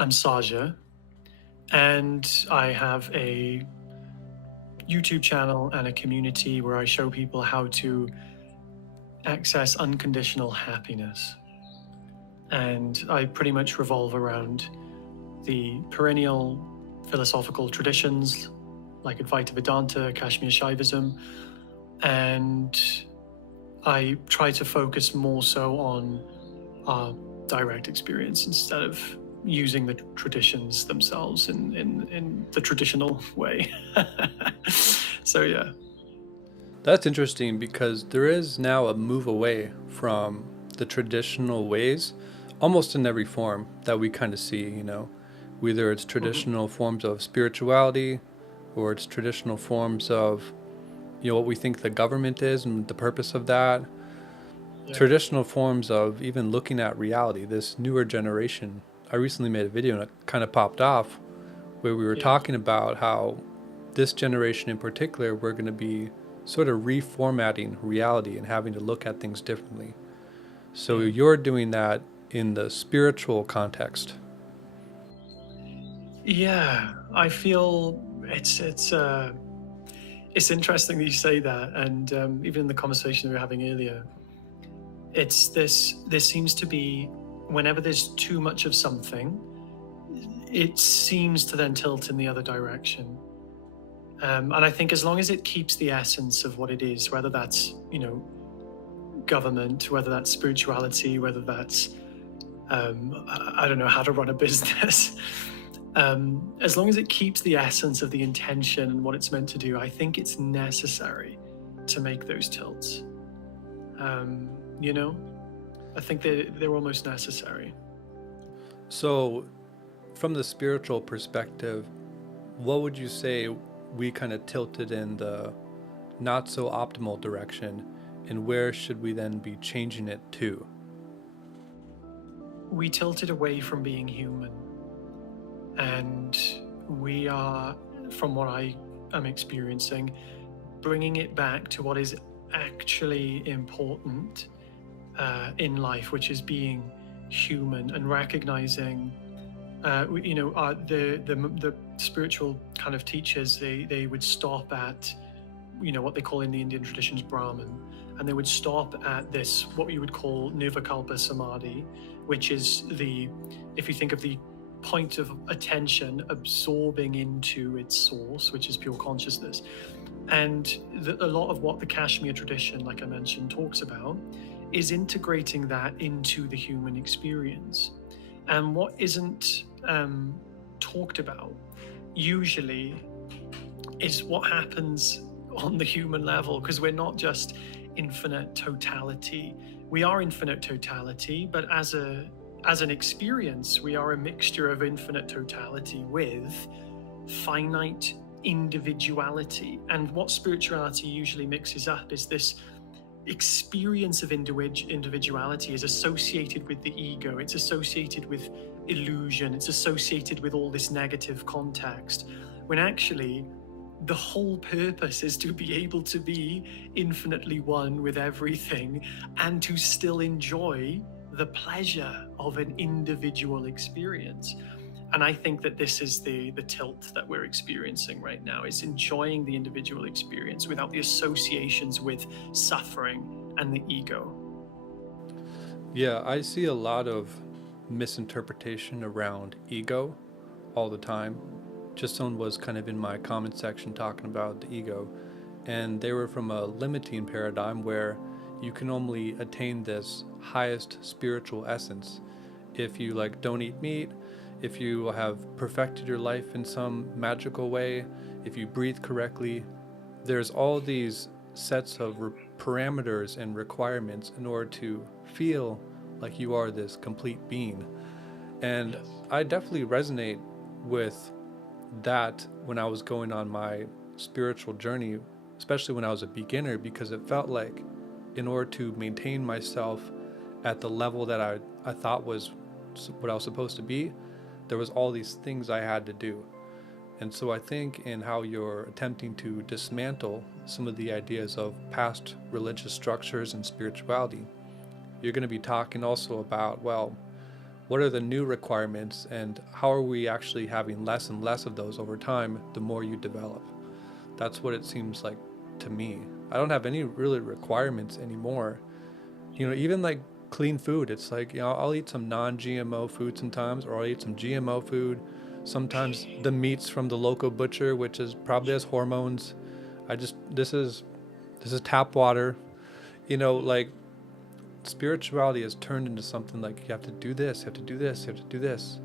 I'm Saja, and I have a YouTube channel and a community where I show people how to access unconditional happiness. And I pretty much revolve around the perennial philosophical traditions like Advaita Vedanta, Kashmir Shaivism, and I try to focus more so on our direct experience instead of using the traditions themselves in the traditional way. So yeah. That's interesting because there is now a move away from the traditional ways, almost in every form that we kind of see. Whether it's Mhm. traditional forms of spirituality or it's traditional forms of, what we think the government is and the purpose of that, Yeah. traditional forms of even looking at reality, this newer generation. I recently made a video and it kind of popped off where we were Yeah. talking about how this generation in particular, we're going to be sort of reformatting reality and having to look at things differently. So Yeah. you're doing that in the spiritual context. Yeah. I feel it's interesting that you say that, and even in the conversation we were having earlier, it's this. There seems to be whenever there's too much of something, it seems to then tilt in the other direction. And I think as long as it keeps the essence of what it is, whether that's, government, whether that's spirituality, whether that's, I don't know how to run a business, as long as it keeps the essence of the intention and what it's meant to do, I think it's necessary to make those tilts. Um, you know, I think they're almost necessary. So, from the spiritual perspective, what would you say we kind of tilted in the not so optimal direction, and where should we then be changing it to? We tilted away from being human, and we are, from what I am experiencing, bringing it back to what is actually important in life, which is being human and recognizing, the spiritual kind of teachers. They would stop at, what they call in the Indian traditions Brahman, and they would stop at this what you would call Nirvikalpa Samadhi, which is the, if you think of the point of attention absorbing into its source, which is pure consciousness. And a lot of what the Kashmir tradition, like I mentioned, talks about is integrating that into the human experience. And what isn't talked about usually is what happens on the human level, because we're not just infinite totality. We are infinite totality, but as an experience, we are a mixture of infinite totality with finite individuality. And what spirituality usually mixes up is this experience of individuality is associated with the ego, it's associated with illusion, it's associated with all this negative context, when actually the whole purpose is to be able to be infinitely one with everything and to still enjoy the pleasure of an individual experience. And I think that this is the tilt that we're experiencing right now, is enjoying the individual experience without the associations with suffering and the ego. Yeah, I see a lot of misinterpretation around ego all the time. Just someone was kind of in my comment section talking about the ego, and they were from a limiting paradigm where you can only attain this highest spiritual essence if you like don't eat meat, if you have perfected your life in some magical way, if you breathe correctly. There's all these sets of parameters and requirements in order to feel like you are this complete being. And Yes. I definitely resonate with that when I was going on my spiritual journey, especially when I was a beginner, because it felt like in order to maintain myself at the level that I thought was what I was supposed to be, there was all these things I had to do. And so I think in how you're attempting to dismantle some of the ideas of past religious structures and spirituality, you're going to be talking also about, well, what are the new requirements, and how are we actually having less and less of those over time the more you develop. That's what it seems like to me. I don't have any really requirements anymore. Even like clean food, it's like, I'll eat some non-GMO food sometimes, or I'll eat some GMO food. Sometimes the meats from the local butcher, which is probably has hormones. I just this is tap water. Like spirituality has turned into something like you have to do this, you have to do this, you have to do this.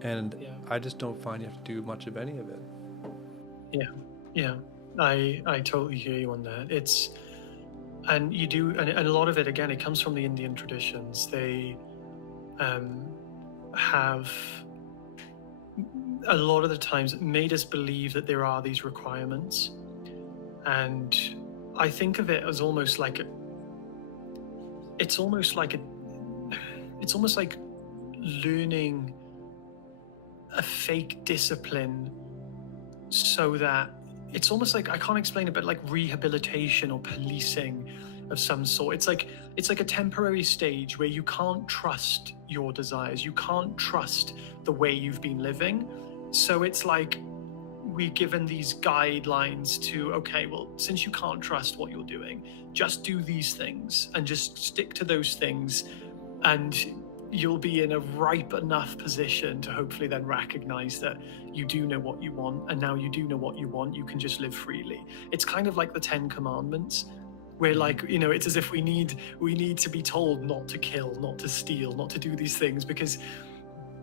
And Yeah. I just don't find you have to do much of any of it. Yeah. Yeah. I totally hear you on that. And you do, and a lot of it, again, it comes from the Indian traditions. They um, have a lot of the times made us believe that there are these requirements. And I think of it as almost like it's almost like a, it's almost like learning a fake discipline so that it's almost like, I can't explain it, but like rehabilitation or policing of some sort. It's like a temporary stage where you can't trust your desires, you can't trust the way you've been living. So it's like we're given these guidelines to, okay, well, since you can't trust what you're doing, just do these things and just stick to those things, and you'll be in a ripe enough position to hopefully then recognize that you do know what you want, and now you do know what you want, you can just live freely. It's kind of like the 10 commandments, where, like, it's as if we need to be told not to kill, not to steal, not to do these things, because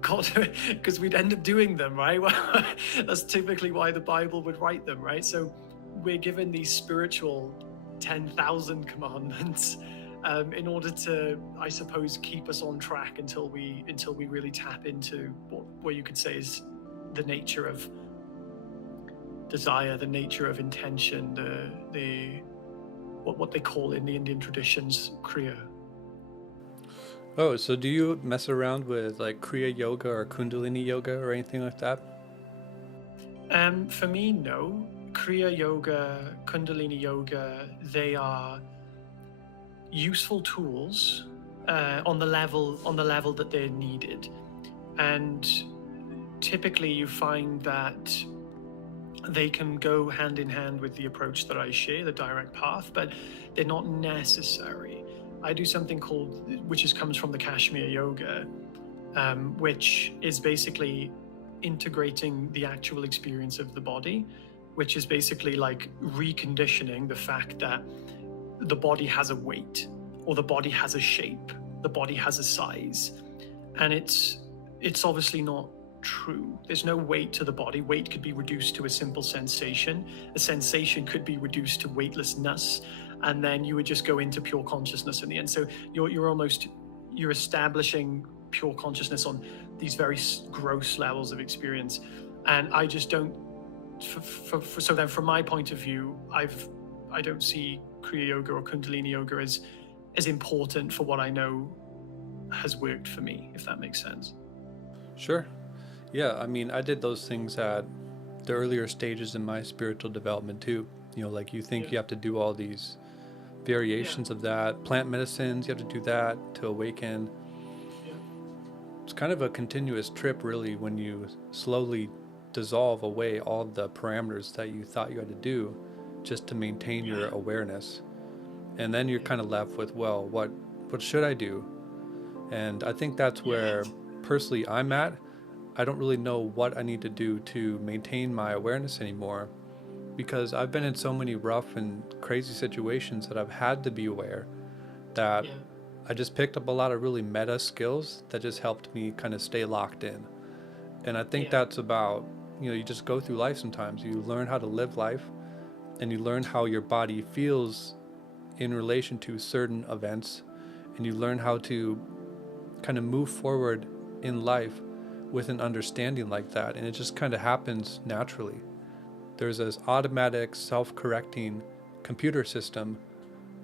God, because we'd end up doing them, right? Well, that's typically why the Bible would write them, right? So we're given these spiritual 10,000 commandments in order to, I suppose, keep us on track until we really tap into what you could say is the nature of desire, the nature of intention, the what they call in the Indian traditions Kriya. Oh, so do you mess around with like Kriya Yoga or Kundalini Yoga or anything like that? For me, no. Kriya Yoga, Kundalini Yoga, they are useful tools on the level that they're needed, and typically you find that they can go hand in hand with the approach that I share, the direct path, but they're not necessary. I do something comes from the Kashmir Yoga, which is basically integrating the actual experience of the body, which is basically like reconditioning the fact that the body has a weight, or the body has a shape, the body has a size, and it's obviously not true. There's no weight to the body. Weight could be reduced to a simple sensation. A sensation could be reduced to weightlessness, and then you would just go into pure consciousness in the end. So you're establishing pure consciousness on these very gross levels of experience, and I just don't. So then, from my point of view, I don't see Kriya Yoga or Kundalini Yoga as important for what I know has worked for me, if that makes sense. Sure. Yeah, I mean, I did those things at the earlier stages in my spiritual development too. Like you think you have to do all these variations of that, plant medicines, you have to do that to awaken. Yeah. It's kind of a continuous trip, really, when you slowly dissolve away all the parameters that you thought you had to do just to maintain your awareness. And then you're kind of left with, well, what should I do? And I think that's where personally I'm at. I don't really know what I need to do to maintain my awareness anymore, because I've been in so many rough and crazy situations that I've had to be aware, that I just picked up a lot of really meta skills that just helped me kind of stay locked in. And I think that's about, you just go through life sometimes. You learn how to live life, and you learn how your body feels in relation to certain events, and you learn how to kind of move forward in life with an understanding like that, and it just kind of happens naturally. There's this automatic self-correcting computer system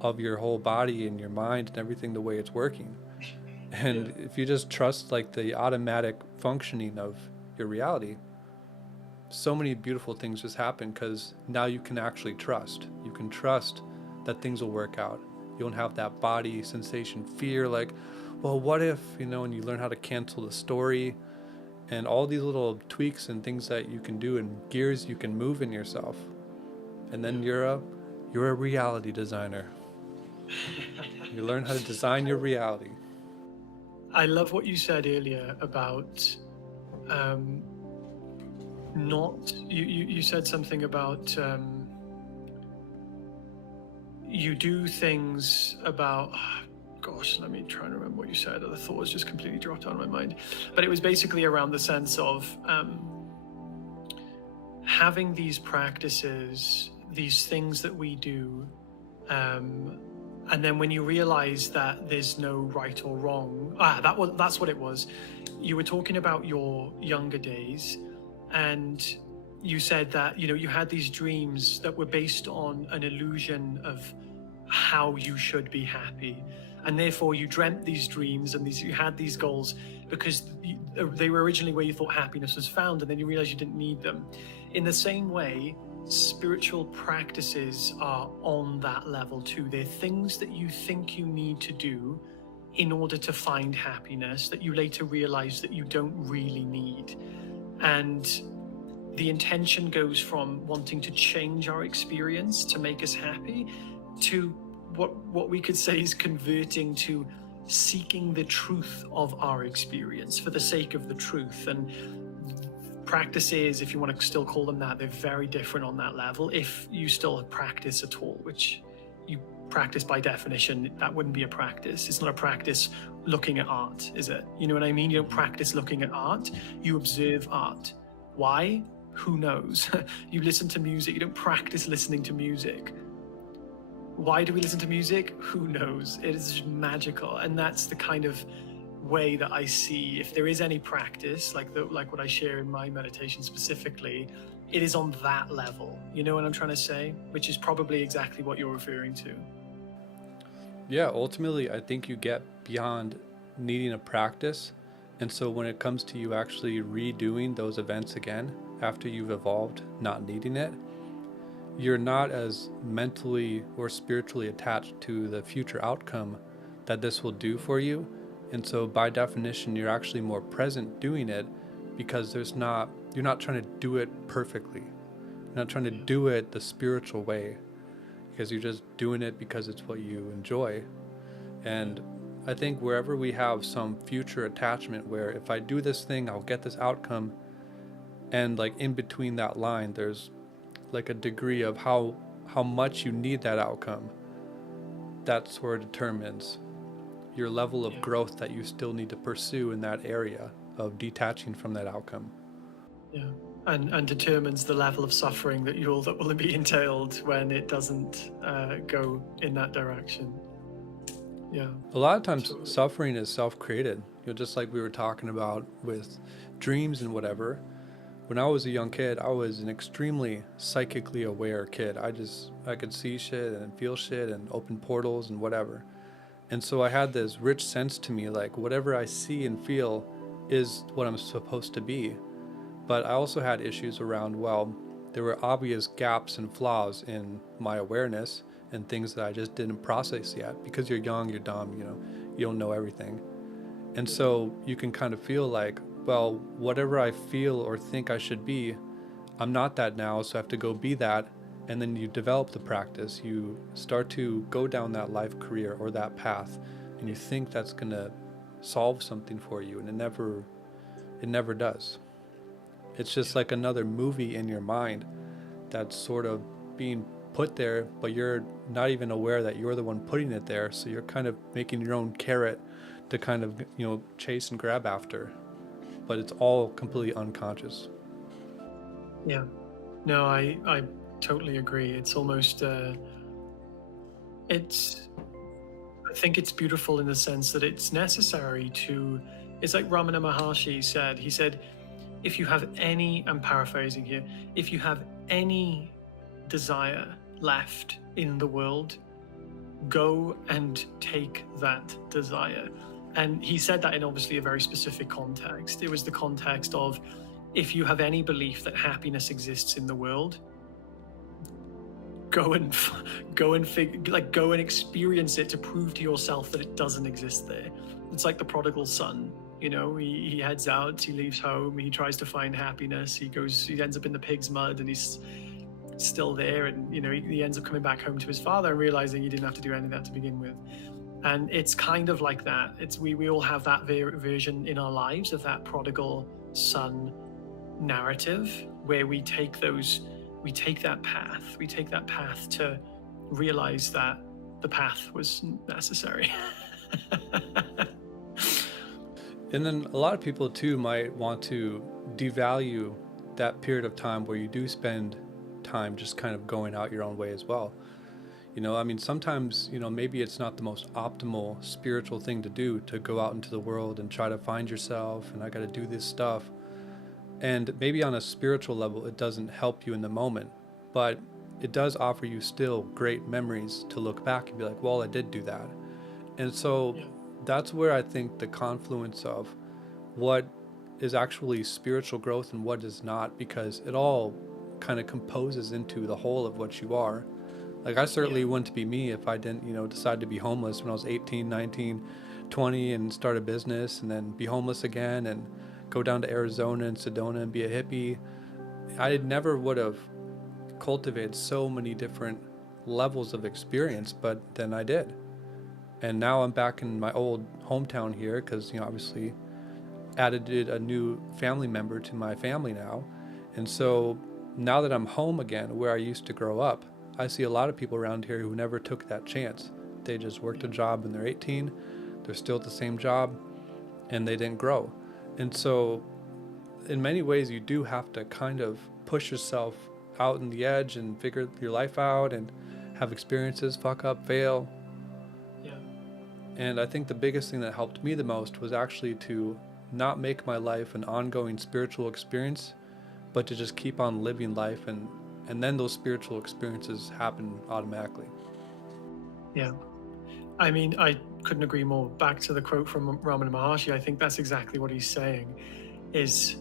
of your whole body and your mind and everything, the way it's working. And if you just trust like the automatic functioning of your reality, so many beautiful things just happen, because now you can actually trust. You can trust that things will work out. You don't have that body sensation fear, like, well, what if, and you learn how to cancel the story and all these little tweaks and things that you can do and gears you can move in yourself. And then Yeah. you're a reality designer. You learn how to design your reality. I love what you said earlier about um, not you said something about you do things about gosh, let me try and remember what you said. The thought has just completely dropped out of my mind, but it was basically around the sense of having these practices, these things that we do, and then when you realize that there's no right or wrong, that's what it was. You were talking about your younger days, and you said that you had these dreams that were based on an illusion of how you should be happy, and therefore you dreamt these dreams and you had these goals because they were originally where you thought happiness was found, and then you realized you didn't need them. In the same way, spiritual practices are on that level too. They're things that you think you need to do in order to find happiness that you later realize that you don't really need. And the intention goes from wanting to change our experience to make us happy to what we could say is converting to seeking the truth of our experience for the sake of the truth. And practices, if you want to still call them that, they're very different on that level. If you still practice at all, which you practice by definition, that wouldn't be a practice. It's not a practice looking at art, is it? You know what I mean? You don't practice looking at art, you observe art. Why? Who knows? You listen to music, you don't practice listening to music. Why do we listen to music? Who knows? It is magical. And that's the kind of way that I see, if there is any practice, like what I share in my meditation specifically, it is on that level. You know what I'm trying to say? Which is probably exactly what you're referring to. Yeah, ultimately, I think you get beyond needing a practice. And so when it comes to you actually redoing those events again, after you've evolved not needing it, you're not as mentally or spiritually attached to the future outcome that this will do for you. And so by definition, you're actually more present doing it because you're not trying to do it perfectly. You're not trying to do it the spiritual way, because you're just doing it because it's what you enjoy. And I think wherever we have some future attachment where if I do this thing, I'll get this outcome, and like in between that line, there's like a degree of how much you need that outcome, that sort of determines your level of growth that you still need to pursue in that area of detaching from that outcome. Yeah, and determines the level of suffering that will be entailed when it doesn't go in that direction. Yeah. A lot of times Absolutely. suffering is self-created, just like we were talking about with dreams and whatever. When I was a young kid, I was an extremely psychically aware kid. I could see shit and feel shit and open portals and whatever. And so I had this rich sense to me, like whatever I see and feel is what I'm supposed to be. But I also had issues around, well, there were obvious gaps and flaws in my awareness and things that I just didn't process yet. Because you're young, you're dumb, you don't know everything. And so you can kind of feel like, well, whatever I feel or think I should be, I'm not that now, so I have to go be that. And then you develop the practice, you start to go down that life career or that path, and you think that's going to solve something for you, and it never does. It's just like another movie in your mind that's sort of being put there, but you're not even aware that you're the one putting it there, so you're kind of making your own carrot to kind of, chase and grab after, but it's all completely unconscious. Yeah. No, I totally agree. It's almost I think it's beautiful in the sense that it's necessary to. It's like Ramana Maharshi said. He said, if you have any, I'm paraphrasing here, if you have any desire left in the world, go and take that desire. And he said that in obviously a very specific context. It was the context of, if you have any belief that happiness exists in the world, go and experience it to prove to yourself that it doesn't exist there. it's like the prodigal son. You know, he heads out, he leaves home, he tries to find happiness, he ends up in the pig's mud, and he's still there, and he ends up coming back home to his father and realizing he didn't have to do any of that to begin with. And it's kind of like that. We all have that version in our lives of that prodigal son narrative, where we take that path to realize that the path was necessary. And then a lot of people too might want to devalue that period of time where you do spend time just kind of going out your own way as well. I mean, sometimes, maybe it's not the most optimal spiritual thing to do, to go out into the world and try to find yourself, and I got to do this stuff. And maybe on a spiritual level, it doesn't help you in the moment, but it does offer you still great memories to look back and be like, well, I did do that. And so Yeah. that's where I think the confluence of what is actually spiritual growth and what is not, because it all kind of composes into the whole of what you are. Like, I certainly wouldn't be me if I didn't, decide to be homeless when I was 18, 19, 20 and start a business, and then be homeless again and go down to Arizona and Sedona and be a hippie. I never would have cultivated so many different levels of experience, but then I did. And now I'm back in my old hometown here because, obviously added a new family member to my family now. And so now that I'm home again, where I used to grow up, I see a lot of people around here who never took that chance. They just worked a job when they're 18, they're still at the same job, and they didn't grow. And so in many ways, you do have to kind of push yourself out on the edge and figure your life out and have experiences, fuck up, fail. Yeah. And I think the biggest thing that helped me the most was actually to not make my life an ongoing spiritual experience, but to just keep on living life, and then those spiritual experiences happen automatically. Yeah. I mean, I couldn't agree more. Back to the quote from Ramana Maharshi, I think that's exactly what he's saying, is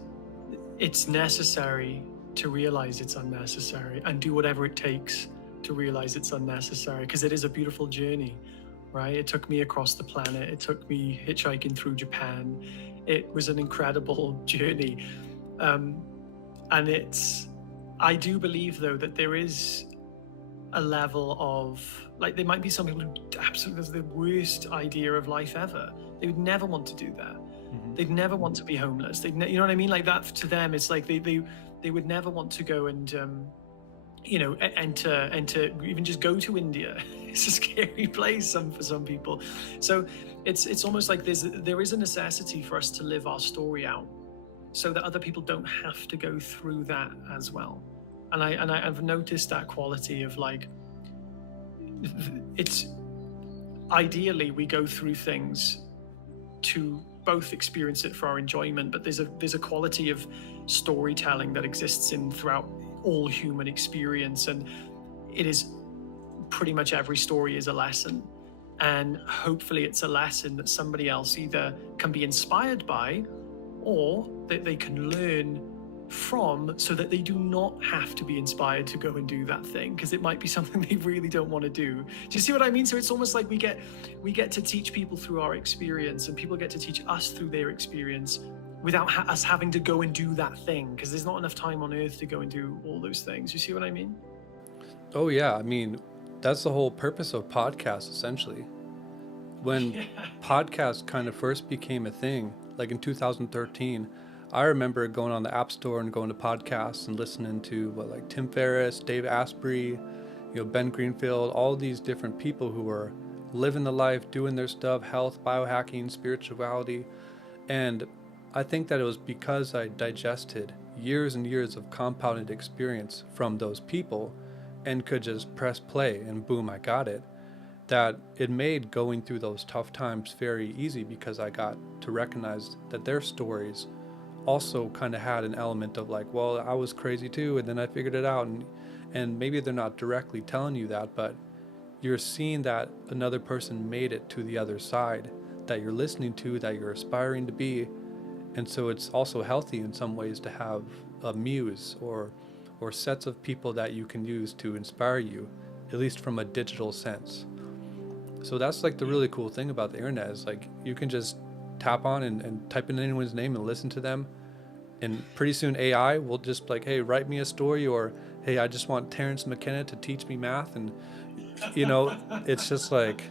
it's necessary to realize it's unnecessary and do whatever it takes to realize it's unnecessary, because it is a beautiful journey, right? It took me across the planet. It took me hitchhiking through Japan. It was an incredible journey. And I do believe, though, that there is a level of, like, there might be some people who absolutely has the worst idea of life ever. They would never want to do that. They'd never want to be homeless. You know what I mean? Like, that to them, it's like they would never want to go and enter even just go to India. It's a scary place for some people. So it's almost like there is a necessity for us to live our story out, so that other people don't have to go through that as well. And I've noticed that quality of, like, it's ideally we go through things to both experience it for our enjoyment, but there's a quality of storytelling that exists throughout all human experience, and it is pretty much every story is a lesson, and hopefully it's a lesson that somebody else either can be inspired by, or that they can learn from, so that they do not have to be inspired to go and do that thing, because it might be something they really don't want to do. Do you see what I mean? So it's almost like we get to teach people through our experience, and people get to teach us through their experience, without us having to go and do that thing, because there's not enough time on earth to go and do all those things. You see what I mean? Oh yeah, I mean, that's the whole purpose of podcasts, essentially. When podcasts kind of first became a thing, like in 2013, I remember going on the App Store and going to podcasts and listening to like Tim Ferriss, Dave Asprey, Ben Greenfield, all these different people who were living the life, doing their stuff, health, biohacking, spirituality. And I think that it was because I digested years and years of compounded experience from those people and could just press play and boom, I got it, that it made going through those tough times very easy, because I got to recognize that their stories also kind of had an element of, like, well, I was crazy too, and then I figured it out. And maybe they're not directly telling you that, but you're seeing that another person made it to the other side, that you're listening to, that you're aspiring to be. And so it's also healthy in some ways to have a muse or sets of people that you can use to inspire you, at least from a digital sense. So that's like the really cool thing about the internet is like you can just tap on and type in anyone's name and listen to them, and pretty soon AI will just be like, hey, write me a story, or hey, I just want Terrence McKenna to teach me math. And you know, it's just like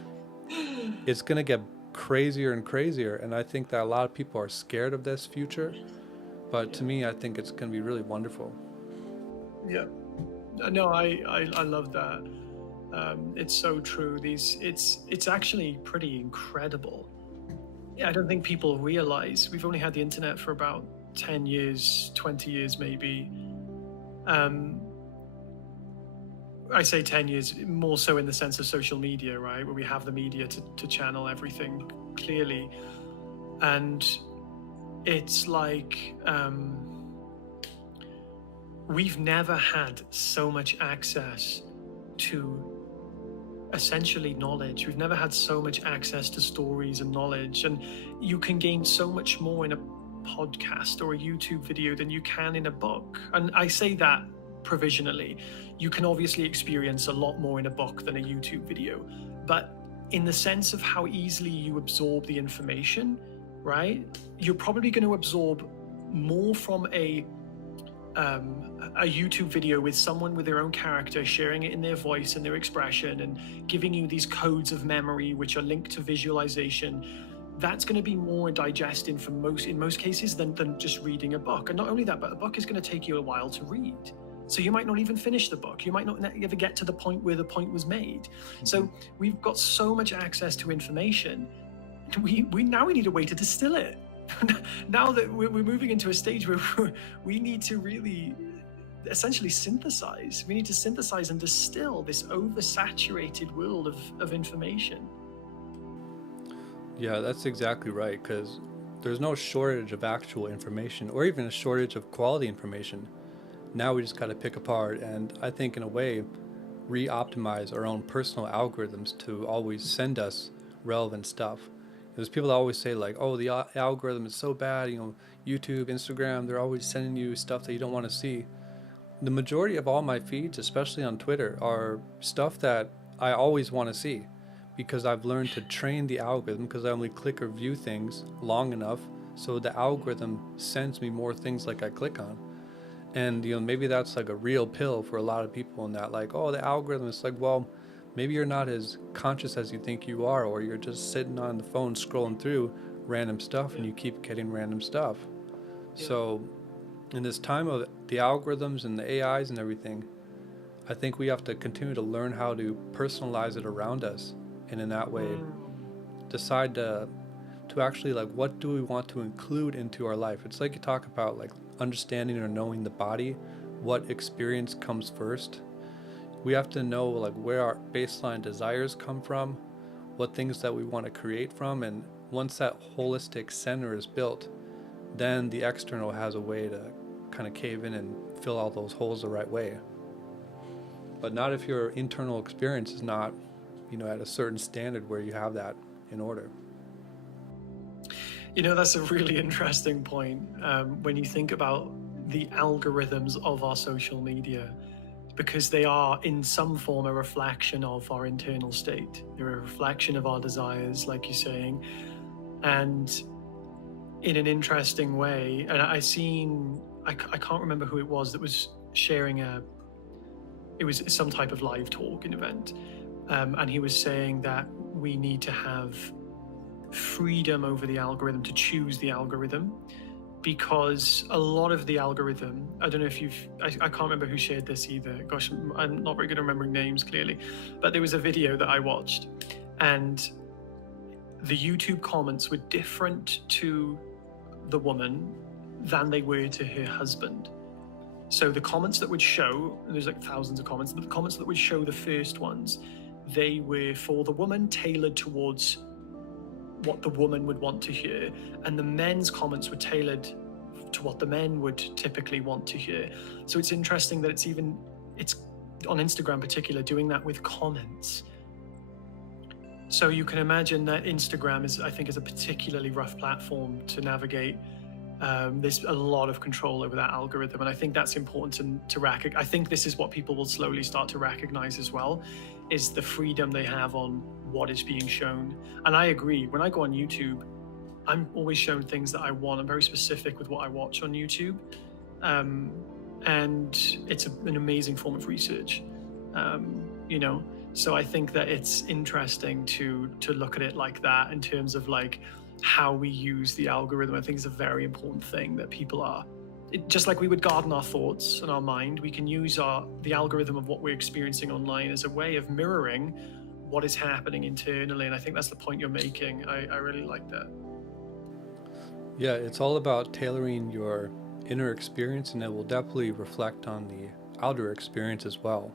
it's gonna get crazier and crazier, and I think that a lot of people are scared of this future, but to Yeah. me I think it's gonna be really wonderful. Yeah. No, I love that. It's so true. It's actually pretty incredible. Yeah, I don't think people realize we've only had the internet for about 10 years, 20 years maybe. Um, I say 10 years more so in the sense of social media, right? Where we have the media to channel everything clearly. And it's like we've never had so much access to essentially knowledge. We've never had so much access to stories and knowledge. And you can gain so much more in a podcast or a YouTube video than you can in a book. And I say that provisionally. You can obviously experience a lot more in a book than a YouTube video. But in the sense of how easily you absorb the information, right? You're probably going to absorb more from a YouTube video with someone with their own character sharing it in their voice and their expression and giving you these codes of memory which are linked to visualization. That's going to be more digesting for in most cases than just reading a book. And not only that, but a book is going to take you a while to read. So you might not even finish the book. You might not ever get to the point where the point was made. So we've got so much access to information. We now we need a way to distill it. Now that we're moving into a stage where we need to really essentially synthesize. We need to synthesize and distill this oversaturated world of information. Yeah, that's exactly right, because there's no shortage of actual information or even a shortage of quality information. Now we just got to pick apart and I think in a way re-optimize our own personal algorithms to always send us relevant stuff. There's people that always say like, oh, the algorithm is so bad, YouTube, Instagram, they're always sending you stuff that you don't want to see. The majority of all my feeds, especially on Twitter, are stuff that I always want to see because I've learned to train the algorithm, because I only click or view things long enough so the algorithm sends me more things like I click on. And maybe that's like a real pill for a lot of people, in that like, oh, the algorithm is like, well, maybe you're not as conscious as you think you are, or you're just sitting on the phone scrolling through random stuff and you keep getting random stuff. So in this time of the algorithms and the AIs and everything, I think we have to continue to learn how to personalize it around us, and in that way decide to actually like, what do we want to include into our life. It's like you talk about like understanding or knowing the body, what experience comes first. We have to know like where our baseline desires come from, what things that we want to create from, and once that holistic center is built, then the external has a way to kind of cave in and fill all those holes the right way. But not if your internal experience is not, at a certain standard where you have that in order. That's a really interesting point. When you think about the algorithms of our social media, because they are in some form a reflection of our internal state. They're a reflection of our desires, like you're saying. And in an interesting way, and I can't remember who it was that was sharing it was some type of live talking event. And he was saying that we need to have freedom over the algorithm, to choose the algorithm, because a lot of the algorithm, I don't know if I can't remember who shared this either. Gosh, I'm not very good at remembering names clearly, but there was a video that I watched and the YouTube comments were different to the woman than they were to her husband. So the comments that would show, there's like thousands of comments, but the comments that would show the first ones, they were for the woman, tailored towards what the woman would want to hear, and the men's comments were tailored to what the men would typically want to hear. So it's interesting that it's on Instagram in particular doing that with comments. So you can imagine that Instagram is a particularly rough platform to navigate. There's a lot of control over that algorithm, and I think that's important to recognize. I think this is what people will slowly start to recognize as well, is the freedom they have on what is being shown. And I agree, when I go on YouTube, I'm always shown things that I want. I'm very specific with what I watch on YouTube. um, and it's an amazing form of research. You know, so I think that it's interesting to look at it like that in terms of like how we use the algorithm. I think it's a very important thing that people are. Just like we would garden our thoughts and our mind, we can use the algorithm of what we're experiencing online as a way of mirroring what is happening internally. And I think that's the point you're making. I really like that. Yeah, it's all about tailoring your inner experience, and it will definitely reflect on the outer experience as well,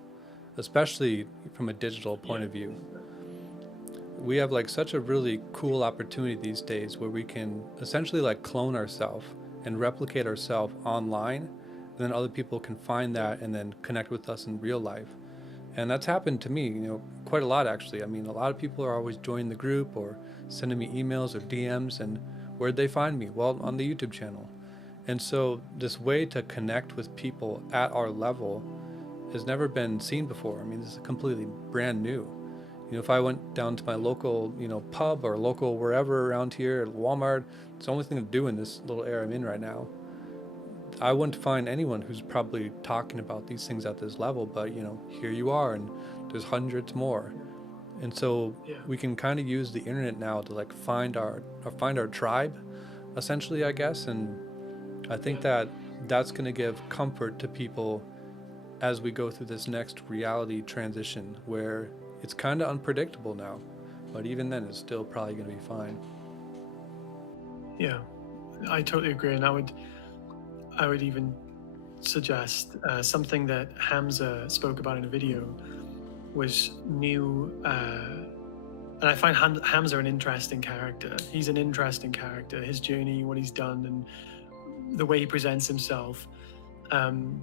especially from a digital point Yeah. of view. We have like such a really cool opportunity these days where we can essentially like clone ourselves and replicate ourselves online, and then other people can find that and then connect with us in real life. And that's happened to me, quite a lot actually. I mean, a lot of people are always joining the group or sending me emails or DMs, and where'd they find me? Well, on the YouTube channel. And so this way to connect with people at our level has never been seen before. I mean, this is completely brand new. If I went down to my local, pub or local wherever around here, Walmart, it's the only thing to do in this little area I'm in right now. I wouldn't find anyone who's probably talking about these things at this level, but here you are, and there's hundreds more. And so Yeah. we can kind of use the internet now to like find our tribe, essentially, I guess. And I think that that's going to give comfort to people as we go through this next reality transition where it's kind of unpredictable now, but even then it's still probably going to be fine. Yeah, I totally agree, and I would even suggest something that Hamza spoke about in a video was new. And I find Hamza an interesting character. He's an interesting character. His journey, what he's done, and the way he presents himself. Um,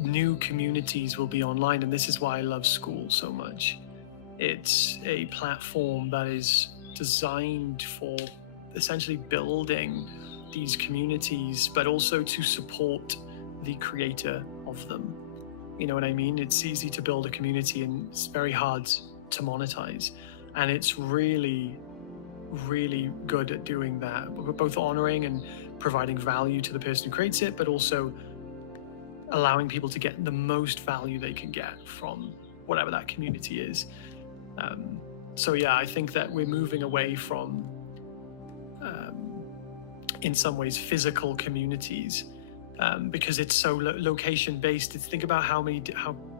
New communities will be online, and this is why I love school so much. It's a platform that is designed for essentially building these communities, but also to support the creator of them. You know what I mean? It's easy to build a community and it's very hard to monetize. And it's really, really good at doing that. We're both honoring and providing value to the person who creates it, but also allowing people to get the most value they can get from whatever that community is. So yeah, I think that we're moving away from, in some ways, physical communities, because it's so location based. Think about how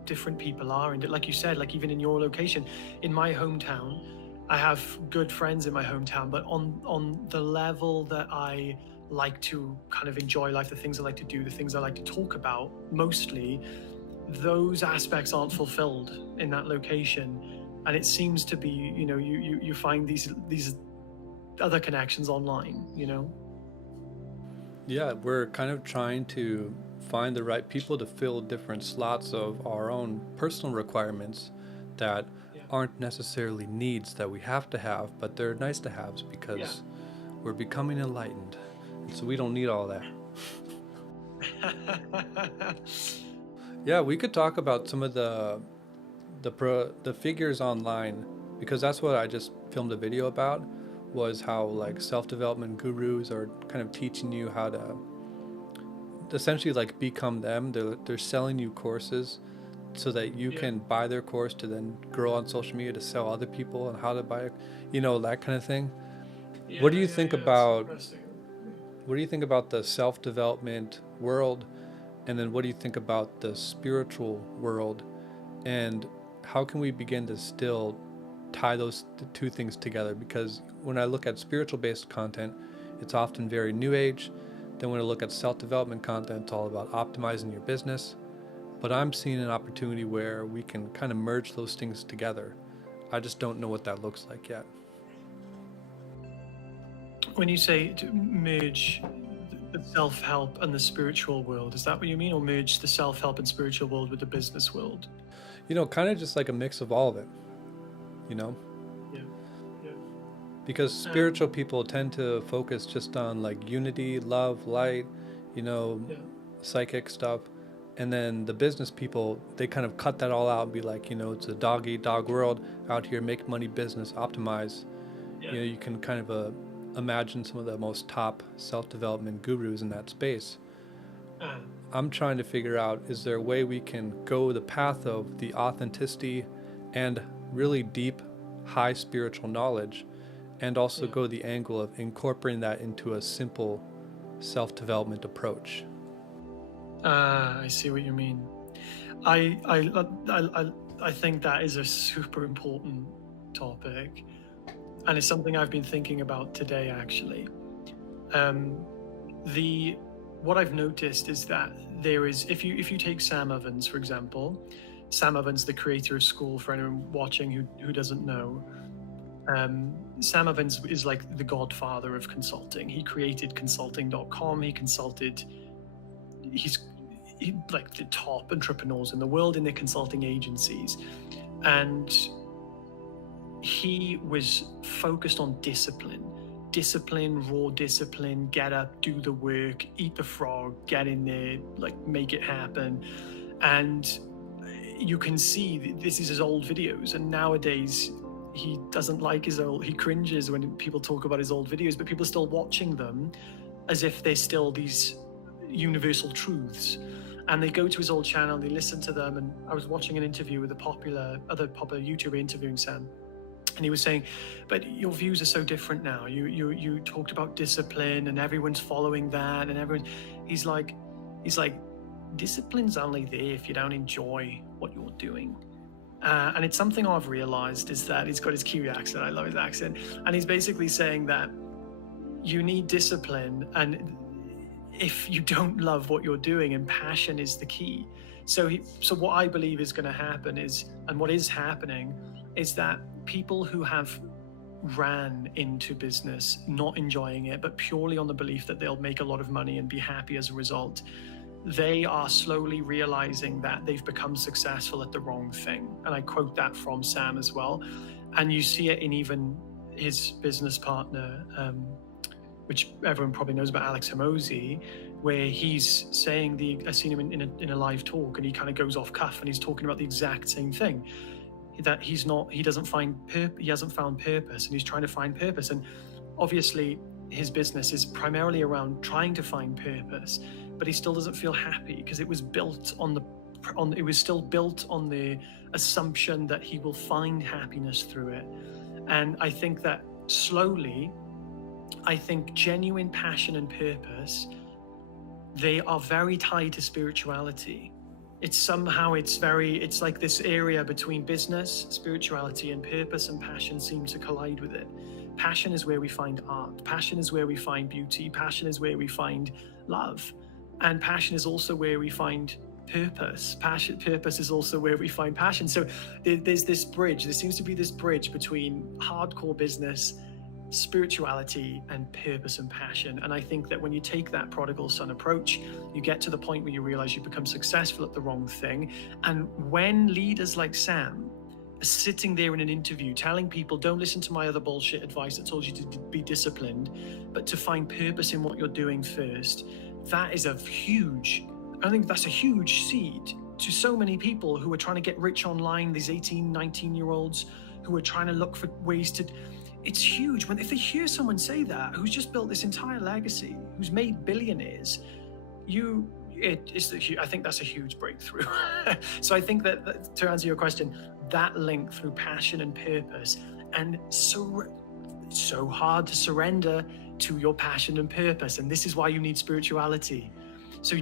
different people are, and like you said, like even in your location, in my hometown, I have good friends in my hometown, but on the level that I like to kind of enjoy life, the things I like to do, the things I like to talk about, mostly, those aspects aren't fulfilled in that location. And it seems to be, you find these other connections online, Yeah, we're kind of trying to find the right people to fill different slots of our own personal requirements that aren't necessarily needs that we have to have, but they're nice to haves because we're becoming enlightened. And so we don't need all that. Yeah, we could talk about some of the figures online, because that's what I just filmed a video about, was how like self-development gurus are kind of teaching you how to essentially like become them. They're selling you courses so that you can buy their course to then grow on social media to sell other people and how to buy, that kind of thing. What do you think about the self-development world, and then what do you think about the spiritual world, and how can we begin to still tie those two things together? Because when I look at spiritual based content, it's often very new age. Then when I look at self-development content, it's all about optimizing your business. But I'm seeing an opportunity where we can kind of merge those things together. I just don't know what that looks like yet. When you say to merge the self-help and the spiritual world, is that what you mean, or merge the self-help and spiritual world with the business world? Kind of just like a mix of all of it, Yeah. because spiritual people tend to focus just on like unity, love, light, psychic stuff. And then the business people, they kind of cut that all out and be like, it's a dog eat dog world out here, make money, business, optimize. Yeah. You can kind of imagine some of the most top self-development gurus in that space. Uh, I'm trying to figure out, is there a way we can go the path of the authenticity and really deep, high spiritual knowledge, and also Yeah. go the angle of incorporating that into a simple self-development approach? I see what you mean. I think that is a super important topic, and it's something I've been thinking about today, actually. Um, the What I've noticed is that there is, if you take Sam Ovens, for example, Sam Ovens, the creator of School, for anyone watching who doesn't know, Sam Ovens is like the godfather of consulting. He created consulting.com. He's like the top entrepreneurs in the world in their consulting agencies, and he was focused on discipline, raw discipline. Get up, do the work, eat the frog, get in there, like make it happen. And you can see this is his old videos, and nowadays he doesn't like he cringes when people talk about his old videos, but people are still watching them as if they're still these universal truths. And they go to his old channel, they listen to them. And I was watching an interview with other popular YouTuber interviewing Sam, and he was saying, but your views are so different now. You talked about discipline and everyone's following that, and he's like discipline's only there if you don't enjoy what you're doing. And it's something I've realized, is that he's got his Kiwi accent. I love his accent. And he's basically saying that you need discipline, and if you don't love what you're doing, and passion is the key. So what I believe is going to happen is, and what is happening, is that people who have ran into business not enjoying it, but purely on the belief that they'll make a lot of money and be happy as a result, they are slowly realizing that they've become successful at the wrong thing. And I quote that from Sam as well. And you see it in even his business partner, which everyone probably knows about, Alex Hormozi, where he's saying I seen him in a live talk, and he kind of goes off cuff and he's talking about the exact same thing, that he hasn't found purpose, and he's trying to find purpose. And obviously his business is primarily around trying to find purpose, but he still doesn't feel happy because it was still built on the assumption that he will find happiness through it. And I think that slowly, genuine passion and purpose, they are very tied to spirituality. It's like this area between business, spirituality, and purpose and passion seem to collide with it. Passion is where we find art. Passion is where we find beauty. Passion is where we find love. And passion is also where we find purpose. Purpose is also where we find passion. So there's this bridge. There seems to be this bridge between hardcore business, spirituality, and purpose and passion. And I think that when you take that prodigal son approach, you get to the point where you realize you become successful at the wrong thing. And when leaders like Sam are sitting there in an interview telling people, don't listen to my other bullshit advice that told you to be disciplined, but to find purpose in what you're doing first, I think that's a huge seed to so many people who are trying to get rich online, these 18, 19-year-olds who are trying to look for ways to. It's huge if they hear someone say that, who's just built this entire legacy, who's made billionaires. I think that's a huge breakthrough. So I think that to answer your question, that link through passion and purpose, and so hard to surrender to your passion and purpose, and this is why you need spirituality. So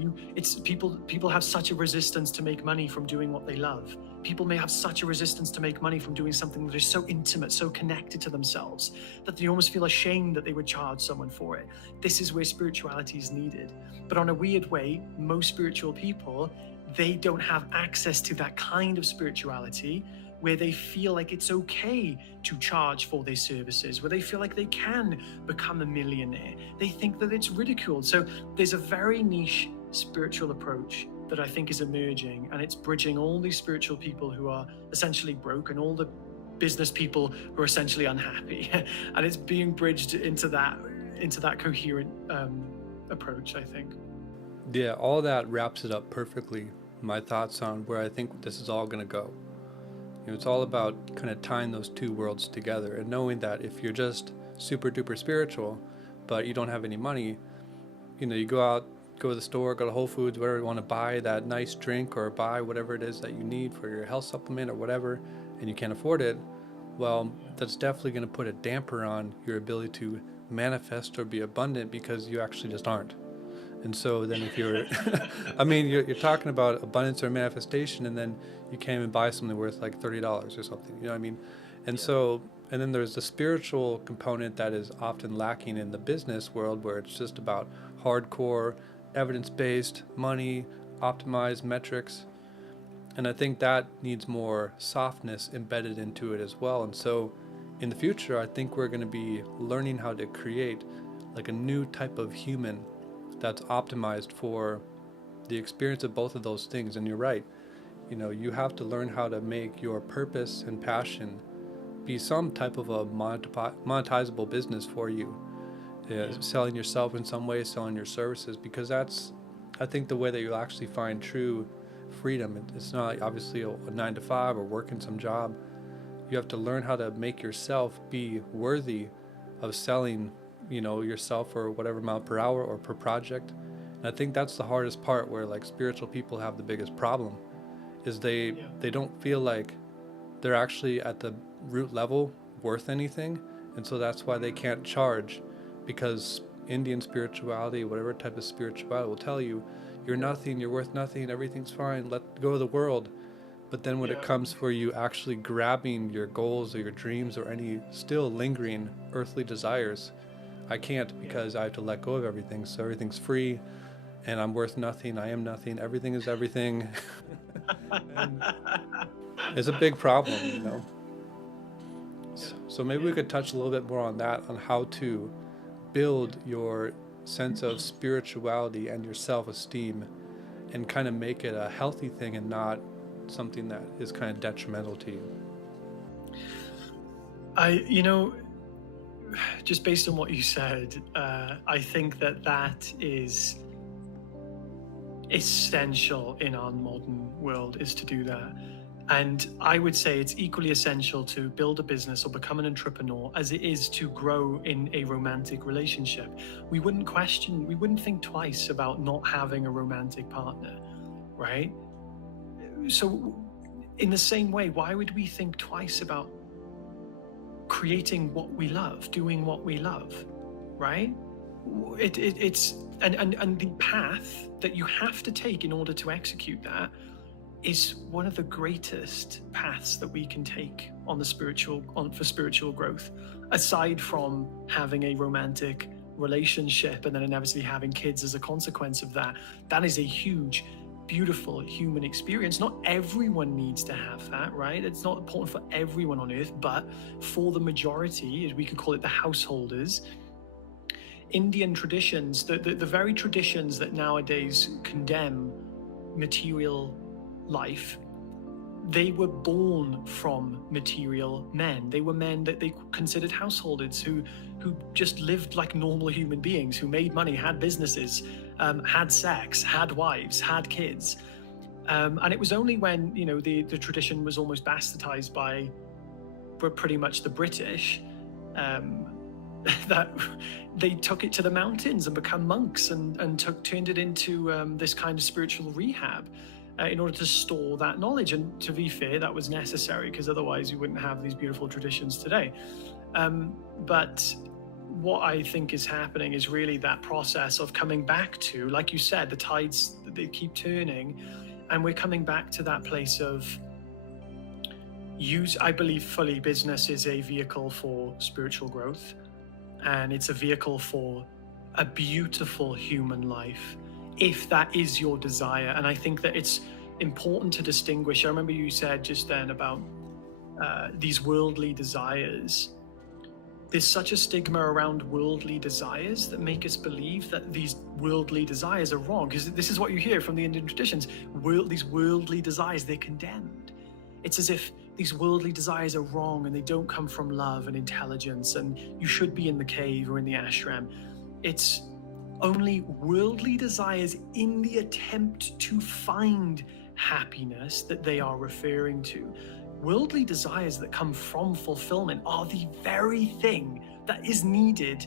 people have such a resistance to make money from doing what they love. People may have such a resistance to make money from doing something that is so intimate, so connected to themselves, that they almost feel ashamed that they would charge someone for it. This is where spirituality is needed. But on a weird way, most spiritual people, they don't have access to that kind of spirituality where they feel like it's okay to charge for their services, where they feel like they can become a millionaire. They think that it's ridiculed. So there's a very niche spiritual approach that I think is emerging, and it's bridging all these spiritual people who are essentially broke and all the business people who are essentially unhappy. And it's being bridged into that coherent approach, I think. Yeah, all that wraps it up perfectly. my thoughts on where I think this is all going to go. It's all about kind of tying those two worlds together and knowing that if you're just super duper spiritual, but you don't have any money, you go out, go to the store, go to Whole Foods, whatever you want to buy that nice drink or buy whatever it is that you need for your health supplement or whatever, and you can't afford it, well, that's definitely going to put a damper on your ability to manifest or be abundant because you actually just aren't. And so then if you're, I mean, you're talking about abundance or manifestation, and then you can't even buy something worth like $30 or something, you know what I mean? And so, and then there's the spiritual component that is often lacking in the business world, where it's just about hardcore, evidence-based, money, optimized metrics. And I think that needs more softness embedded into it as well. And so in the future, I think we're going to be learning how to create like a new type of human that's optimized for the experience of both of those things. And you're right, you have to learn how to make your purpose and passion be some type of a monetizable business for you. Selling yourself in some way, selling your services, because that's, I think, the way that you'll actually find true freedom. It's not obviously a 9 to 5 or working some job. You have to learn how to make yourself be worthy of selling yourself for whatever amount per hour or per project. And I think that's the hardest part, where like spiritual people have the biggest problem, is they don't feel like they're actually at the root level worth anything. And so that's why they can't charge, because Indian spirituality, whatever type of spirituality, will tell you you're nothing, you're worth nothing, everything's fine, let go of the world. But then when it comes for you actually grabbing your goals or your dreams or any still lingering earthly desires, I can't, because I have to let go of everything. So everything's free, and I'm worth nothing. I am nothing. Everything is everything. And it's a big problem. So maybe we could touch a little bit more on that, on how to build your sense of spirituality and your self-esteem, and kind of make it a healthy thing and not something that is kind of detrimental to you. Just based on what you said, I think that is essential in our modern world, is to do that. And I would say it's equally essential to build a business or become an entrepreneur as it is to grow in a romantic relationship. We wouldn't think twice about not having a romantic partner, right? So in the same way, why would we think twice about creating what we love, doing what we love, right? It's the path that you have to take in order to execute that is one of the greatest paths that we can take for spiritual growth, aside from having a romantic relationship and then inevitably having kids as a consequence of that. That is a huge, beautiful human experience. Not everyone needs to have that, right? It's not important for everyone on earth, but for the majority, we could call it the householders, Indian traditions, the very traditions that nowadays condemn material life, they were born from material men. They were men that they considered householders who just lived like normal human beings, who made money, had businesses, had sex, had wives, had kids. And it was only when, the tradition was almost bastardized by pretty much the British, that they took it to the mountains and become monks and turned it into this kind of spiritual rehab in order to store that knowledge. And to be fair, that was necessary, because otherwise we wouldn't have these beautiful traditions today. But what I think is happening is really that process of coming back to, like you said, the tides, they keep turning, and we're coming back to that place of I believe fully business is a vehicle for spiritual growth, and it's a vehicle for a beautiful human life, if that is your desire. And I think that it's important to distinguish. I remember you said just then about these worldly desires. There's such a stigma around worldly desires that make us believe that these worldly desires are wrong, because this is what you hear from the Indian traditions. These worldly desires, they're condemned. It's as if these worldly desires are wrong and they don't come from love and intelligence, and you should be in the cave or in the ashram. It's only worldly desires in the attempt to find happiness that they are referring to. Worldly desires that come from fulfillment are the very thing that is needed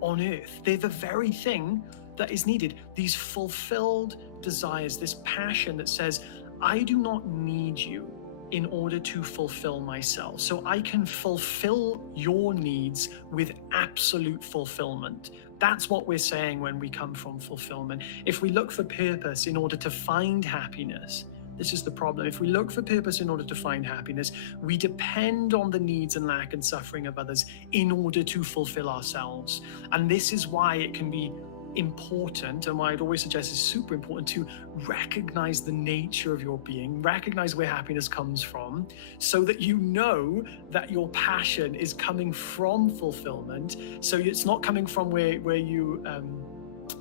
on earth. They're the very thing that is needed. These fulfilled desires, this passion that says, I do not need you in order to fulfill myself. So I can fulfill your needs with absolute fulfillment. That's what we're saying when we come from fulfillment. If we look for purpose in order to find happiness, this is the problem. If we look for purpose in order to find happiness, we depend on the needs and lack and suffering of others in order to fulfill ourselves. And this is why it can be important, and why I'd always suggest is super important, to recognize the nature of your being, recognize where happiness comes from, so that you know that your passion is coming from fulfillment. So it's not coming from where you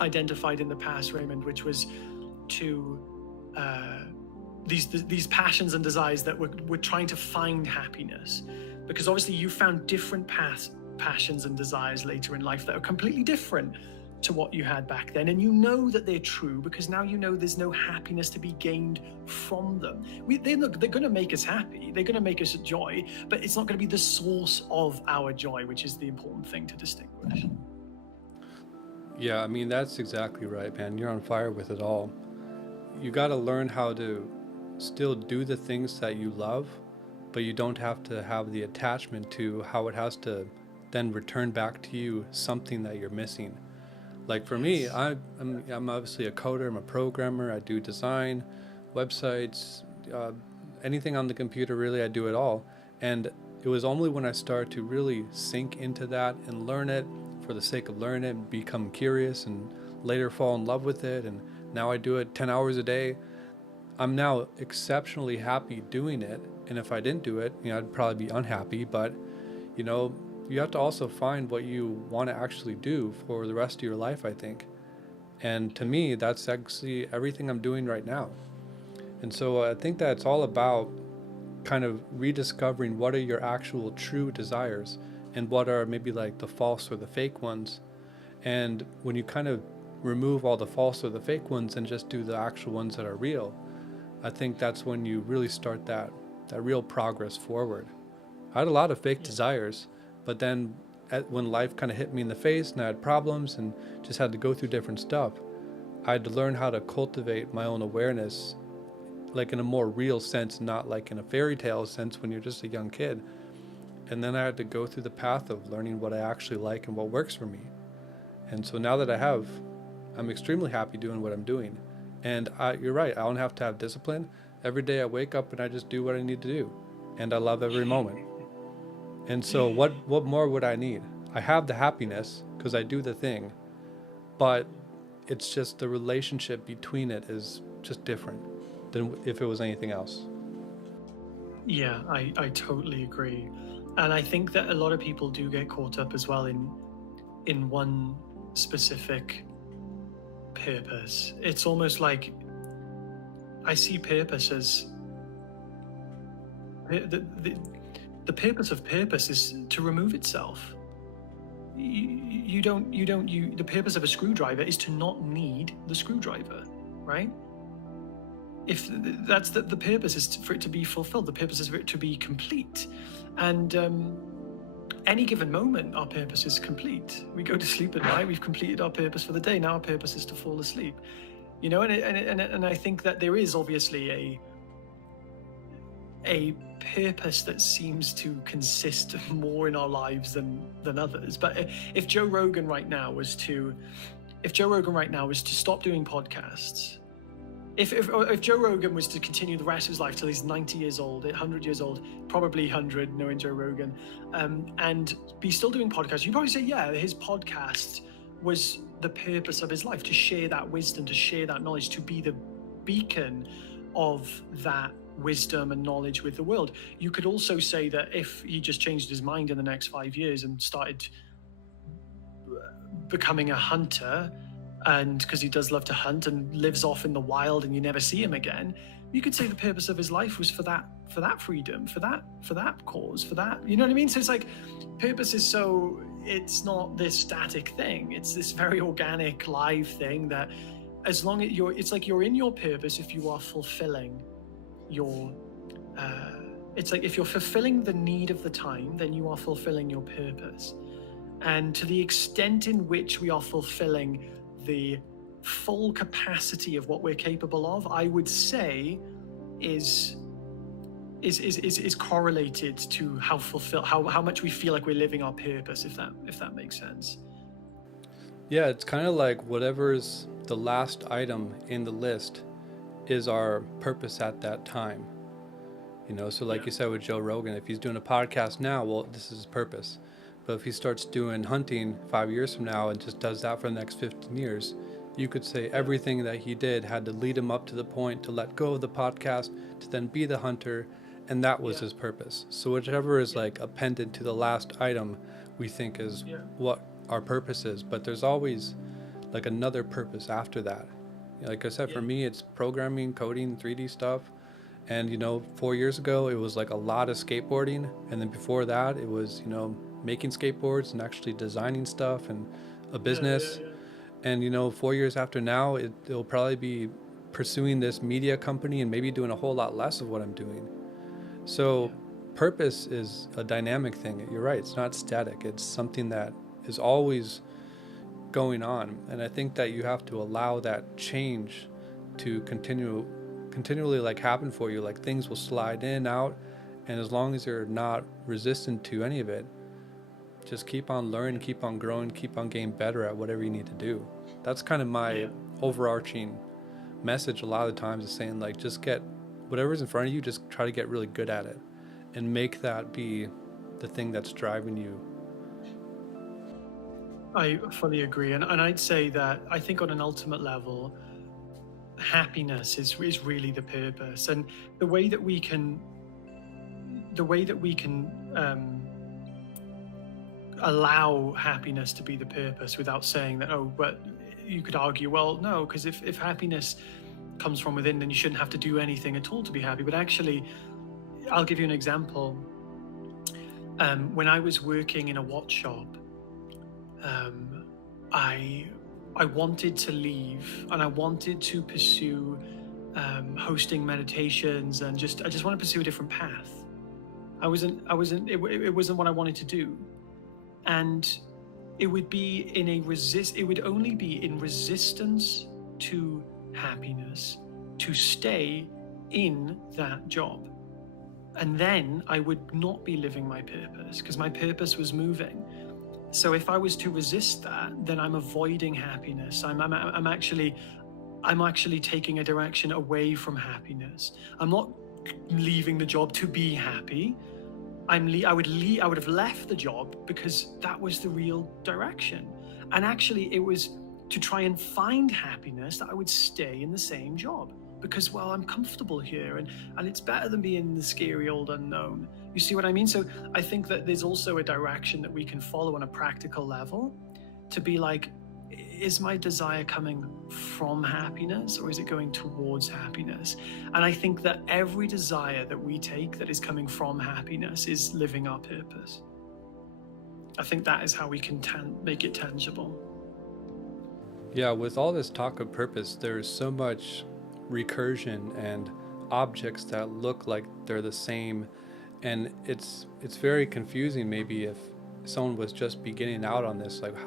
identified in the past, Raymond, which was to these passions and desires that we're trying to find happiness, because obviously you found different passions and desires later in life that are completely different to what you had back then, and you know that they're true because now you know there's no happiness to be gained from them. They're going to make us happy, they're going to make us joy, but it's not going to be the source of our joy, which is the important thing to distinguish. Yeah, I mean, that's exactly right, man. You're on fire with it all. You got to learn how to still do the things that you love, but you don't have to have the attachment to how it has to then return back to you something that you're missing. Like for me, I'm obviously a coder, I'm a programmer, I do design, websites, anything on the computer, really, I do it all. And it was only when I started to really sink into that and learn it for the sake of learning it, become curious, and later fall in love with it, and now I do it 10 hours a day. I'm now exceptionally happy doing it, and if I didn't do it, I'd probably be unhappy, but you have to also find what you want to actually do for the rest of your life, I think. And to me, that's actually everything I'm doing right now. And so I think that it's all about kind of rediscovering what are your actual true desires and what are maybe like the false or the fake ones. And when you kind of remove all the false or the fake ones and just do the actual ones that are real, I think that's when you really start that real progress forward. I had a lot of fake desires, but then when life kind of hit me in the face and I had problems and just had to go through different stuff, I had to learn how to cultivate my own awareness, like in a more real sense, not like in a fairy tale sense when you're just a young kid. And then I had to go through the path of learning what I actually like and what works for me. And so now that I'm extremely happy doing what I'm doing. And you're right, I don't have to have discipline. Every day I wake up and I just do what I need to do. And I love every moment. And so what more would I need? I have the happiness because I do the thing, but it's just the relationship between it is just different than if it was anything else. Yeah, I totally agree. And I think that a lot of people do get caught up as well in one specific purpose. It's almost like I see purpose as the purpose of purpose is to remove itself. The purpose of a screwdriver is to not need the screwdriver, right? If that's the purpose is for it to be fulfilled, the purpose is for it to be complete. And any given moment, our purpose is complete. We go to sleep at night, we've completed our purpose for the day. Now our purpose is to fall asleep. And I think that there is obviously a purpose that seems to consist more in our lives than others. But if Joe Rogan right now was to stop doing podcasts, if Joe Rogan was to continue the rest of his life till he's 90 years old, 100 years old, probably 100, knowing Joe Rogan, and be still doing podcasts, you'd probably say, yeah, his podcast was the purpose of his life, to share that wisdom, to share that knowledge, to be the beacon of that wisdom and knowledge with the world. You could also say that if he just changed his mind in the next 5 years and started becoming a hunter, and because he does love to hunt and lives off in the wild and you never see him again, you could say the purpose of his life was for that freedom, for that cause, for that, you know what I mean? So it's like purpose is it's not this static thing, it's this very organic live thing that as long as it's like you're in your purpose if you are fulfilling your it's like if you're fulfilling the need of the time, then you are fulfilling your purpose. And to the extent in which we are fulfilling the full capacity of what we're capable of, I would say is correlated to how much we feel like we're living our purpose, if that makes sense. Yeah, it's kind of like whatever's the last item in the list is our purpose at that time. So like Yeah. you said with Joe Rogan, if he's doing a podcast now, well, this is his purpose. But if he starts doing hunting 5 years from now and just does that for the next 15 years, you could say Yeah. everything that he did had to lead him up to the point to let go of the podcast, to then be the hunter, and that was Yeah. his purpose. So whichever is Yeah. like appended to the last item, we think is Yeah. what our purpose is. But there's always like another purpose after that. Like I said, for Yeah. me, it's programming, coding, 3D stuff. And 4 years ago, it was like a lot of skateboarding. And then before that, it was, making skateboards and actually designing stuff and a Yeah. Yeah. business. And, 4 years after now, it'll probably be pursuing this media company and maybe doing a whole lot less of what I'm doing. So purpose is a dynamic thing. You're right. It's not static. It's something that is always going on. And I think that you have to allow that change to continually like happen for you. Like things will slide in, out, and as long as you're not resistant to any of it, just keep on learning, keep on growing, keep on getting better at whatever you need to do. That's kind of my Yeah. overarching message a lot of the times, is saying like just get whatever's in front of you, just try to get really good at it and make that be the thing that's driving you. I fully agree, and I'd say that I think on an ultimate level, happiness is really the purpose, and the way that we can allow happiness to be the purpose without saying that, oh, but you could argue, well, no, because if happiness comes from within, then you shouldn't have to do anything at all to be happy. But actually, I'll give you an example. When I was working in a watch shop, I wanted to leave and I wanted to pursue hosting meditations, and I just want to pursue a different path. It wasn't what I wanted to do, and it would only be in resistance to happiness to stay in that job. And then I would not be living my purpose, because my purpose was moving. So if I was to resist that, then I'm avoiding happiness. I'm actually taking a direction away from happiness. I'm not leaving the job to be happy. I would have left the job because that was the real direction. And actually, it was to try and find happiness that I would stay in the same job, because, well, I'm comfortable here, and it's better than being in the scary old unknown. You see what I mean? So I think that there's also a direction that we can follow on a practical level to be like, is my desire coming from happiness, or is it going towards happiness? And I think that every desire that we take that is coming from happiness is living our purpose. I think that is how we can make it tangible. Yeah, with all this talk of purpose, there's so much recursion and objects that look like they're the same, and it's very confusing maybe if someone was just beginning out on this, like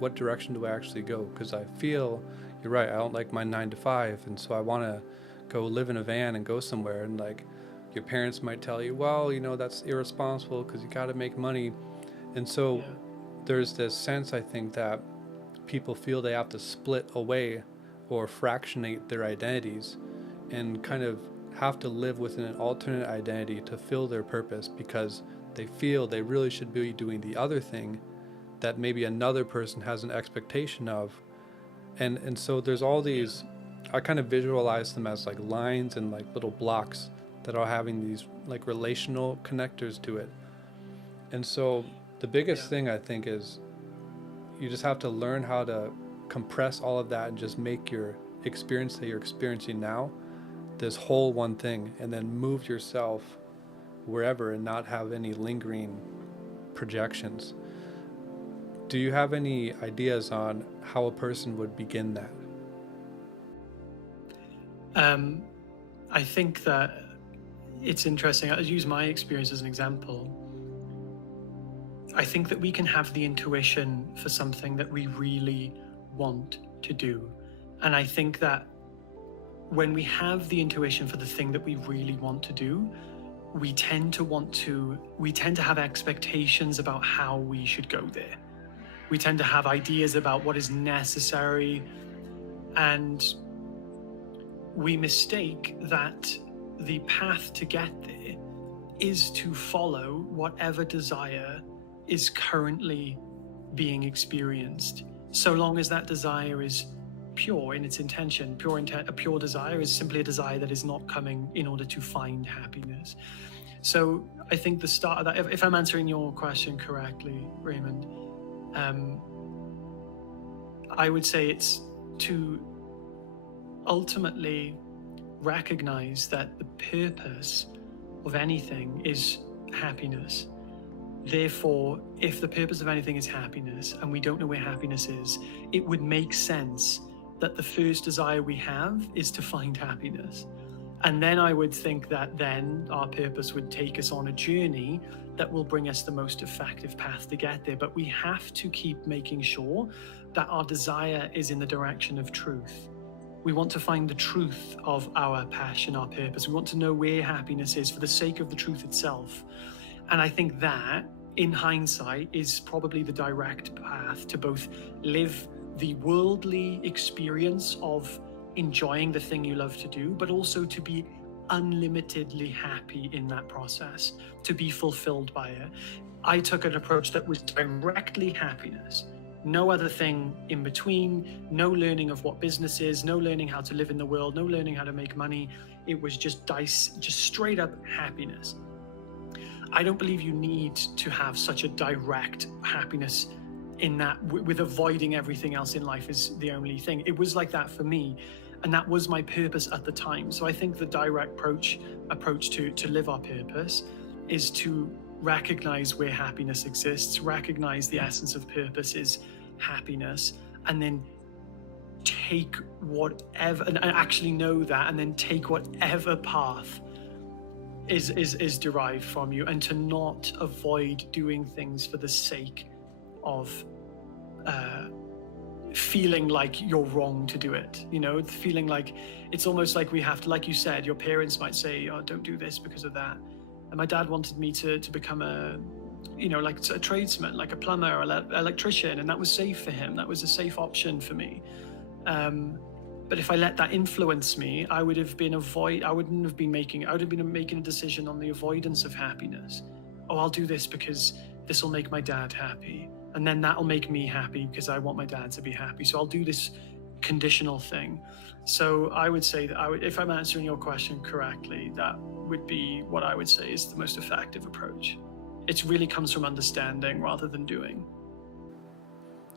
what direction do I actually go? Because I feel you're right, I don't like my 9 to 5, and so I want to go live in a van and go somewhere, and like your parents might tell you, well, that's irresponsible because you got to make money. And so there's this sense, I think, that people feel they have to split away or fractionate their identities and kind of have to live within an alternate identity to fill their purpose, because they feel they really should be doing the other thing that maybe another person has an expectation of. And so there's all these, I kind of visualize them as like lines and like little blocks that are having these like relational connectors to it. And so the biggest thing I think is you just have to learn how to compress all of that and just make your experience that you're experiencing now this whole one thing, and then move yourself wherever and not have any lingering projections. Do you have any ideas on how a person would begin that? Um, I think that it's interesting. I'll use my experience as an example. I think that we can have the intuition for something that we really want to do. And I think that when we have the intuition for the thing that we really want to do, we tend to have expectations about how we should go there. We tend to have ideas about what is necessary, and we mistake that the path to get there is to follow whatever desire is currently being experienced, so long as that desire is pure in its intention. A pure desire is simply a desire that is not coming in order to find happiness. So I think the start of that, if I'm answering your question correctly, Raymond, um, I would say it's to ultimately recognize that the purpose of anything is happiness. Therefore, if the purpose of anything is happiness and we don't know where happiness is, it would make sense that the first desire we have is to find happiness. And then I would think that then our purpose would take us on a journey that will bring us the most effective path to get there. But we have to keep making sure that our desire is in the direction of truth. We want to find the truth of our passion, our purpose. We want to know where happiness is for the sake of the truth itself. And I think that, in hindsight, is probably the direct path to both live the worldly experience of enjoying the thing you love to do, but also to be unlimitedly happy in that process, to be fulfilled by it. I took an approach that was directly happiness. No other thing in between, no learning of what business is, no learning how to live in the world, no learning how to make money. It was just straight up happiness. I don't believe you need to have such a direct happiness in that, with avoiding everything else in life is the only thing. It was like that for me, and that was my purpose at the time. So I think the direct approach to live our purpose is to recognize where happiness exists, recognize the essence of purpose is happiness, and then take whatever, and actually know that, and then take whatever path is derived from you, and to not avoid doing things for the sake of feeling like you're wrong to do it. Feeling like it's almost like we have to, like you said, your parents might say, oh, don't do this because of that. And my dad wanted me to become like a tradesman, like a plumber or electrician, and that was safe for him. That was a safe option for me. But if I let that influence me, I would have been making a decision on the avoidance of happiness. Oh, I'll do this because this will make my dad happy. And then that'll make me happy because I want my dad to be happy. So I'll do this conditional thing. So I would say that if I'm answering your question correctly, that would be what I would say is the most effective approach. It really comes from understanding rather than doing.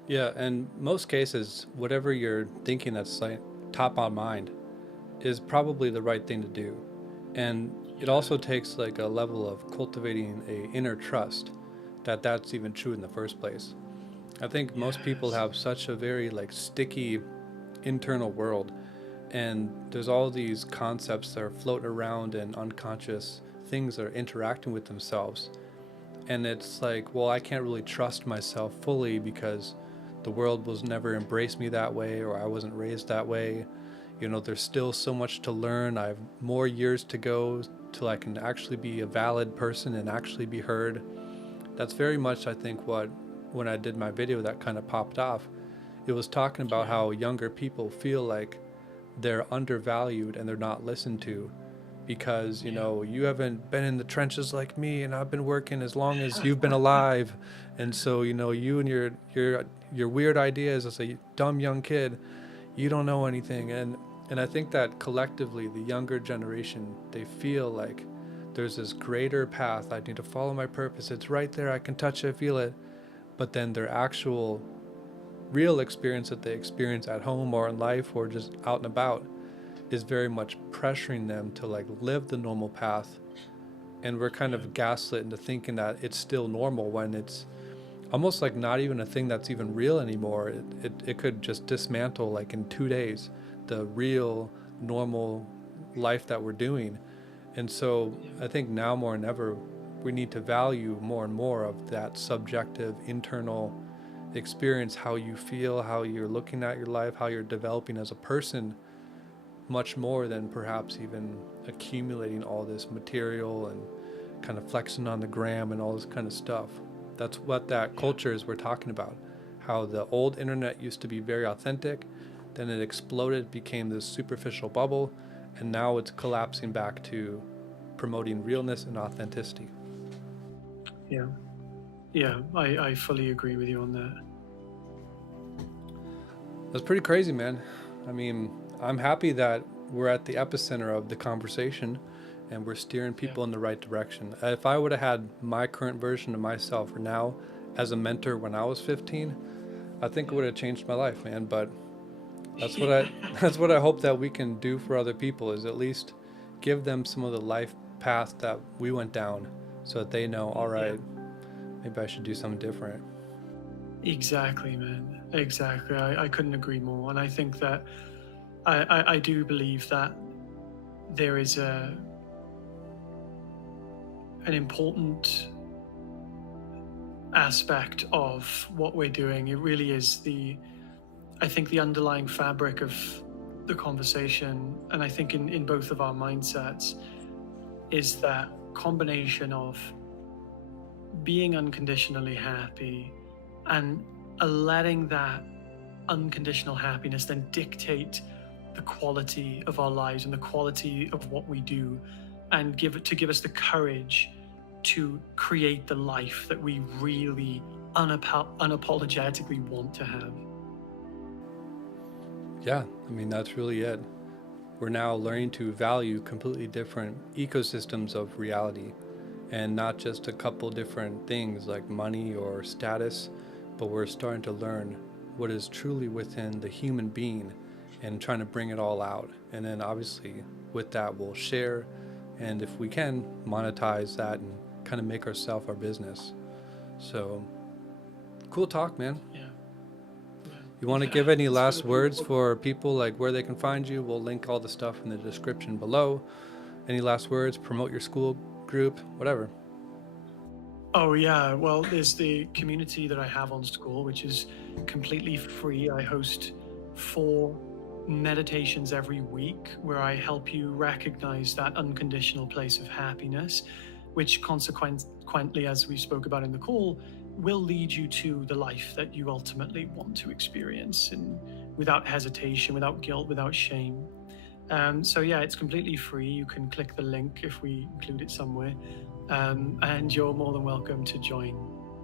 Yeah, and most cases, whatever you're thinking that's like top on mind is probably the right thing to do. And it also takes like a level of cultivating a inner trust that that's even true in the first place. I think most people have such a very like sticky internal world, and there's all these concepts that are floating around and unconscious things that are interacting with themselves. And it's like, well, I can't really trust myself fully because the world was never embraced me that way, or I wasn't raised that way. There's still so much to learn. I have more years to go till I can actually be a valid person and actually be heard. That's very much, I think, when I did my video that kind of popped off. It was talking about how younger people feel like they're undervalued and they're not listened to because, you haven't been in the trenches like me, and I've been working as long as you've been alive. And so, you and your weird ideas as a dumb young kid, you don't know anything. And I think that collectively, the younger generation, they feel like there's this greater path. I need to follow my purpose. It's right there. I can touch it, feel it. But then their actual real experience that they experience at home or in life or just out and about is very much pressuring them to like live the normal path. And we're kind of gaslit into thinking that it's still normal when it's almost like not even a thing that's even real anymore. It could just dismantle like in 2 days, the real normal life that we're doing. And so Yeah. I think now more than ever, we need to value more and more of that subjective, internal experience, how you feel, how you're looking at your life, how you're developing as a person, much more than perhaps even accumulating all this material and kind of flexing on the gram and all this kind of stuff. That's what that Yeah. culture is we're talking about. How the old internet used to be very authentic, then it exploded, became this superficial bubble, and now it's collapsing back to promoting realness and authenticity. Yeah. Yeah. I fully agree with you on that. That's pretty crazy, man. I mean, I'm happy that we're at the epicenter of the conversation and we're steering Yeah. people in the right direction. If I would have had my current version of myself or now as a mentor when I was 15, I think it would have changed my life, man. But that's what I that's what I hope that we can do for other people, is at least give them some of the life path that we went down so that they know, all Yeah. right, maybe I should do something different. Exactly, man. Exactly. I couldn't agree more. And I think that I do believe that there is an important aspect of what we're doing. It really is I think the underlying fabric of the conversation, and I think in both of our mindsets, is that combination of being unconditionally happy and letting that unconditional happiness then dictate the quality of our lives and the quality of what we do, and give us the courage to create the life that we really unapologetically want to have. Yeah, I mean, that's really it. We're now learning to value completely different ecosystems of reality, and not just a couple different things like money or status, but we're starting to learn what is truly within the human being and trying to bring it all out. And then obviously with that we'll share, and if we can, monetize that and kind of make ourselves our business. So cool talk, man. Yeah. You want to Yeah. give any It's been last a words beautiful. for people, like where they can find you? We'll link all the stuff in the description below. Any last words? Promote your school, group, whatever. Oh yeah, well, there's the community that I have on school, which is completely free. I host 4 meditations every week where I help you recognize that unconditional place of happiness, which consequently, as we spoke about in the call, will lead you to the life that you ultimately want to experience, and without hesitation, without guilt, without shame. So yeah, it's completely free. You can click the link if we include it somewhere, and you're more than welcome to join.